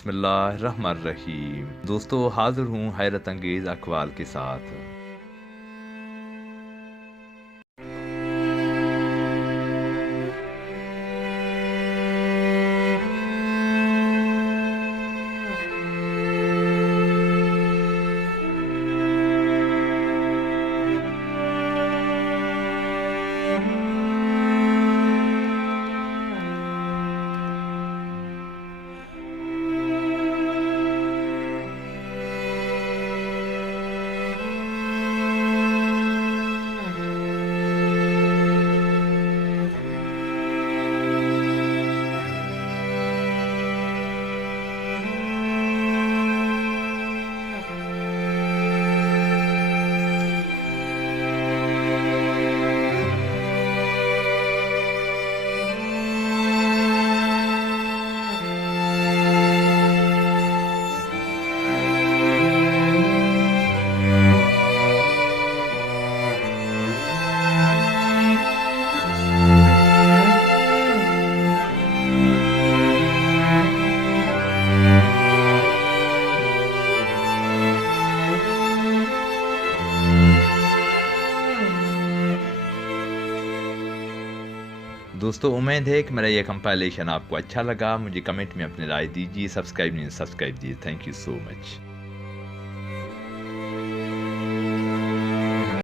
बिस्मिल्लाहिर्रहमानिर्रहीम। दोस्तों हाजिर हूँ हैरत अंगेज़ अक़वाल के साथ। दोस्तों उम्मीद है कि मेरा ये कंपाइलेशन आपको अच्छा लगा। मुझे कमेंट में अपनी राय दीजिए। सब्सक्राइब नहीं सब्सक्राइब दीजिए। Thank you so much.